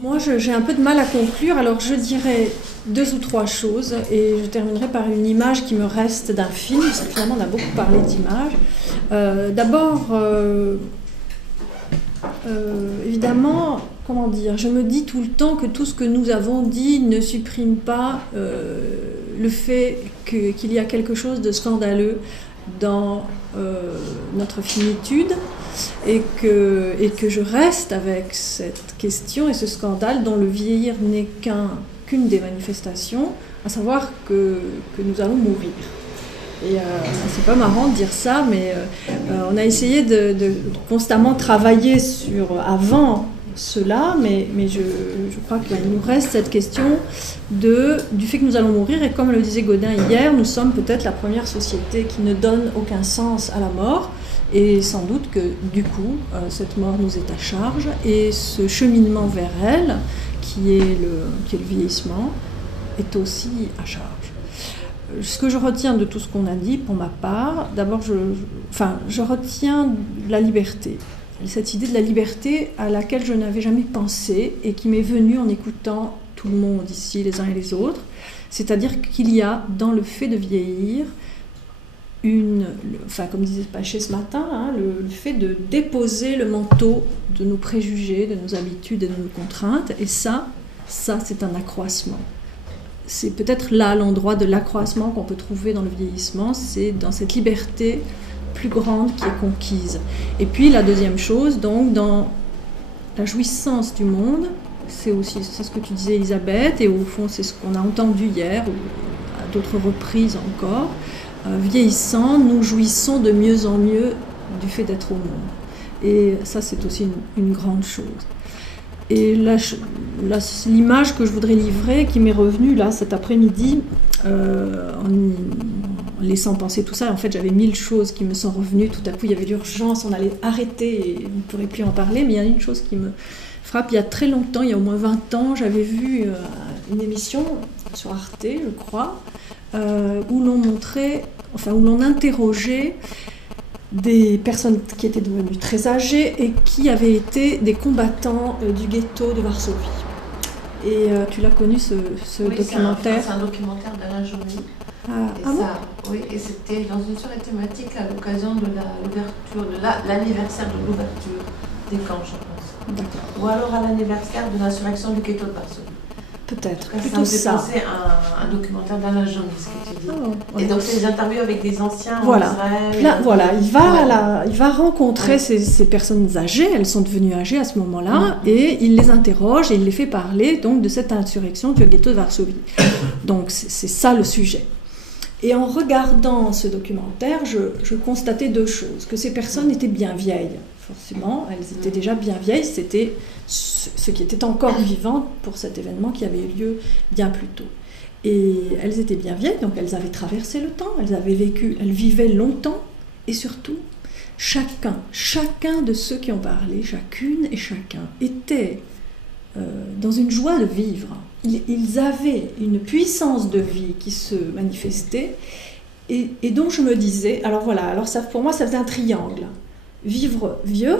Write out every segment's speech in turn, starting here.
Moi, j'ai un peu de mal à conclure, alors je dirais 2 ou 3 choses et je terminerai par une image qui me reste d'un film, parce que finalement on a beaucoup parlé d'images. D'abord, évidemment, comment dire, je me dis tout le temps que tout ce que nous avons dit ne supprime pas le fait qu'il y a quelque chose de scandaleux dans notre finitude et que je reste avec cette question et ce scandale dont le vieillir n'est qu'une des manifestations, à savoir que nous allons mourir. Et c'est pas marrant de dire ça, mais on a essayé de constamment travailler sur avant cela, mais je crois qu'il nous reste cette question du fait que nous allons mourir, et comme le disait Godin hier, nous sommes peut-être la première société qui ne donne aucun sens à la mort, et sans doute que du coup, cette mort nous est à charge, et ce cheminement vers elle, qui est le vieillissement, est aussi à charge. Ce que je retiens de tout ce qu'on a dit, pour ma part, d'abord, je retiens la liberté. Cette idée de la liberté à laquelle je n'avais jamais pensé et qui m'est venue en écoutant tout le monde ici, les uns et les autres. C'est-à-dire qu'il y a dans le fait de vieillir comme disait Paché ce matin, le fait de déposer le manteau de nos préjugés, de nos habitudes et de nos contraintes. Et ça c'est un accroissement. C'est peut-être là l'endroit de l'accroissement qu'on peut trouver dans le vieillissement, c'est dans cette liberté plus grande qui est conquise. Et puis la deuxième chose, donc dans la jouissance du monde, c'est ce que tu disais Elisabeth, et au fond c'est ce qu'on a entendu hier, ou à d'autres reprises encore, vieillissant, nous jouissons de mieux en mieux du fait d'être au monde. Et ça c'est aussi une grande chose. Et là, l'image que je voudrais livrer, qui m'est revenue là cet après-midi, en laissant penser tout ça, en fait j'avais 1000 choses qui me sont revenues, tout à coup il y avait l'urgence, on allait arrêter et on ne pourrait plus en parler, mais il y a une chose qui me frappe, il y a très longtemps, il y a au moins 20 ans, j'avais vu une émission sur Arte, je crois, où l'on interrogeait des personnes qui étaient devenues très âgées et qui avaient été des combattants du ghetto de Varsovie. Et tu l'as connu ce documentaire? C'est un documentaire d'Alain Joly. Oui, et c'était dans une soirée thématique à l'occasion de l'anniversaire de l'ouverture des camps, je pense. D'accord. Ou alors à l'anniversaire de l'insurrection du ghetto de Varsovie. Peut-être, plutôt ça. Ça me fait penser à un documentaire d'Alain Joly, ce que tu dis. Et donc c'est des interviews avec des anciens en Israël. Voilà, il va rencontrer ces personnes âgées, elles sont devenues âgées à ce moment-là, et il les interroge et il les fait parler donc de cette insurrection du ghetto de Varsovie. Donc c'est ça le sujet. Et en regardant ce documentaire, je constatais 2 choses. Que ces personnes étaient bien vieilles, forcément, elles étaient déjà bien vieilles, c'était ce qui était encore vivant pour cet événement qui avait eu lieu bien plus tôt. Et elles étaient bien vieilles, donc elles avaient traversé le temps, elles avaient vécu, elles vivaient longtemps, et surtout, chacun de ceux qui ont parlé, chacune et chacun, était dans une joie de vivre. Ils avaient une puissance de vie qui se manifestait, et dont je me disais, alors ça, pour moi ça faisait un triangle. Vivre vieux,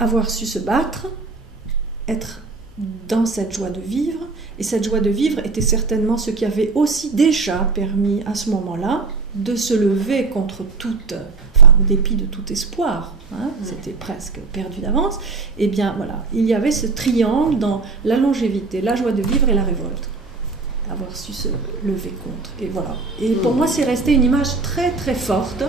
avoir su se battre, être dans cette joie de vivre, et cette joie de vivre était certainement ce qui avait aussi déjà permis à ce moment-là de se lever contre au dépit de tout espoir, c'était presque perdu d'avance. Et bien voilà, il y avait ce triangle dans la longévité, la joie de vivre et la révolte, avoir su se lever contre. Et voilà. Et pour moi, c'est resté une image très très forte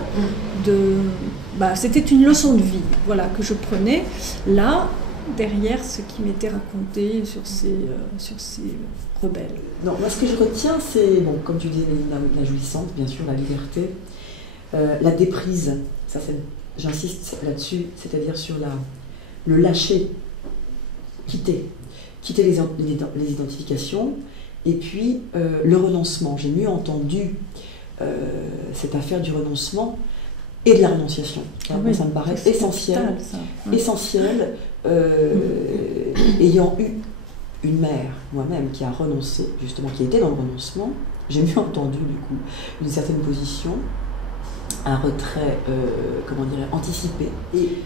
c'était une leçon de vie, voilà, que je prenais là derrière ce qui m'était raconté sur ces rebelles. Non, moi ce que je retiens, c'est, comme tu dis, la jouissance, bien sûr, la liberté, la déprise, ça j'insiste là-dessus, c'est-à-dire sur le lâcher, quitter les identifications, et puis le renoncement. J'ai mieux entendu cette affaire du renoncement et de la renonciation. Ça me paraît essentiel, essentiel, ayant eu une mère, moi-même, qui a renoncé, justement, qui était dans le renoncement, j'ai mieux entendu, du coup, une certaine position, un retrait, anticipé, et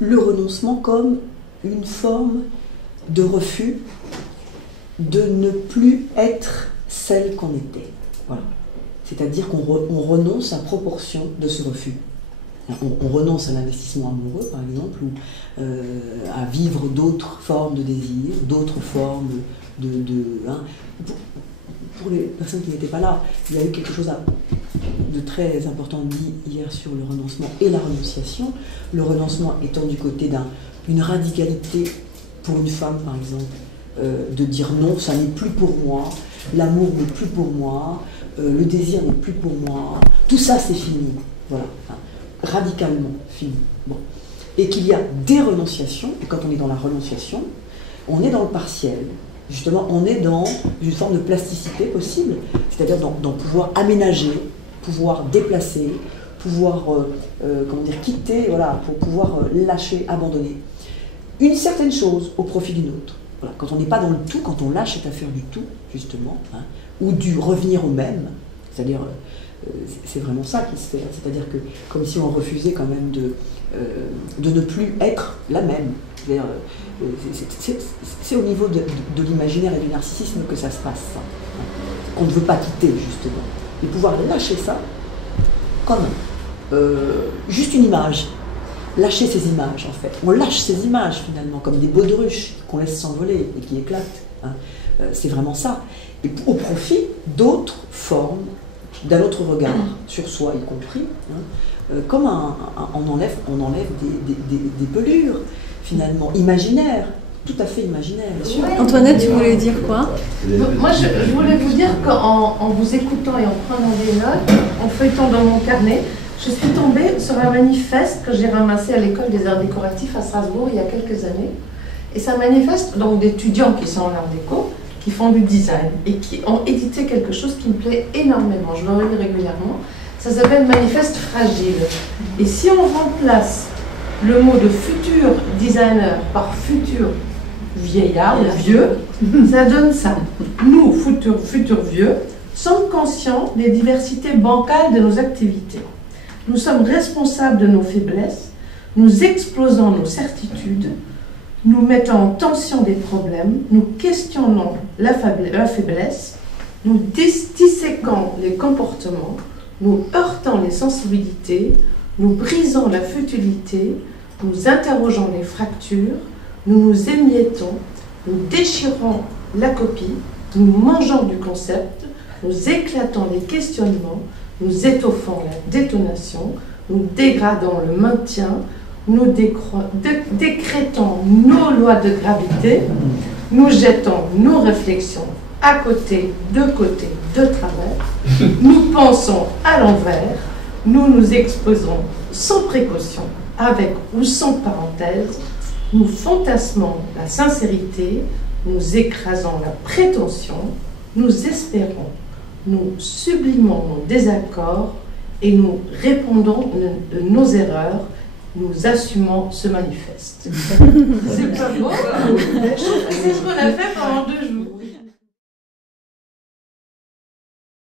le renoncement comme une forme de refus de ne plus être celle qu'on était. Voilà. C'est-à-dire qu'on renonce à proportion de ce refus. On renonce à l'investissement amoureux, par exemple, ou à vivre d'autres formes de désir, d'autres formes hein. Pour les personnes qui n'étaient pas là, il y a eu quelque chose de très important dit hier sur le renoncement et la renonciation. Le renoncement étant du côté d'une radicalité pour une femme, par exemple, de dire non, ça n'est plus pour moi, l'amour n'est plus pour moi, le désir n'est plus pour moi, tout ça c'est fini. Voilà. Radicalement fini. Bon. Et qu'il y a des renonciations, et quand on est dans la renonciation, on est dans le partiel. Justement, on est dans une forme de plasticité possible, c'est-à-dire dans pouvoir aménager, pouvoir déplacer, pouvoir quitter, voilà, pour pouvoir lâcher, abandonner une certaine chose au profit d'une autre. Voilà. Quand on n'est pas dans le tout, quand on lâche cette affaire du tout, justement, hein, ou du revenir au même, c'est-à-dire c'est vraiment ça qui se fait, c'est-à-dire que comme si on refusait quand même de ne plus être la même. C'est au niveau de l'imaginaire et du narcissisme que ça se passe, ça, hein, qu'on ne veut pas quitter, justement. Et pouvoir lâcher ça comme juste une image, lâcher ces images, en fait. On lâche ces images, finalement, comme des baudruches qu'on laisse s'envoler et qui éclatent. Hein. C'est vraiment ça. Et au profit d'autres formes, d'un autre regard sur soi, y compris, hein, comme on enlève des pelures, finalement, imaginaires, tout à fait imaginaires. Ouais. Antoinette, tu voulais dire quoi? Moi, je voulais vous dire qu'en vous écoutant et en prenant des notes, en feuilletant dans mon carnet, je suis tombée sur un manifeste que j'ai ramassé à l'école des arts décoratifs à Strasbourg il y a quelques années. Et c'est un manifeste donc d'étudiants qui sont en art déco, qui font du design et qui ont édité quelque chose qui me plaît énormément. Je le relis régulièrement. Ça s'appelle Manifeste fragile. Et si on remplace le mot de futur designer par futur vieillard ou vieux, ça donne ça. Nous, futurs vieux, sommes conscients des diversités bancales de nos activités. Nous sommes responsables de nos faiblesses, nous explosons nos certitudes, nous mettons en tension des problèmes, nous questionnons la faiblesse, nous disséquons les comportements, nous heurtons les sensibilités, nous brisons la futilité, nous interrogeons les fractures, nous nous émiettons, nous déchirons la copie, nous mangeons du concept, nous éclatons les questionnements, nous étoffons la détonation, nous dégradons le maintien, nous décrétons nos lois de gravité, nous jetons nos réflexions à côté, de travers, nous pensons à l'envers, nous nous exposons sans précaution, avec ou sans parenthèse, nous fantasmons la sincérité, nous écrasons la prétention, nous espérons, nous sublimons nos désaccords et nous répondons de nos erreurs. Nous assumons ce manifeste. C'est pas beau? C'est ce qu'on a fait pendant 2 jours.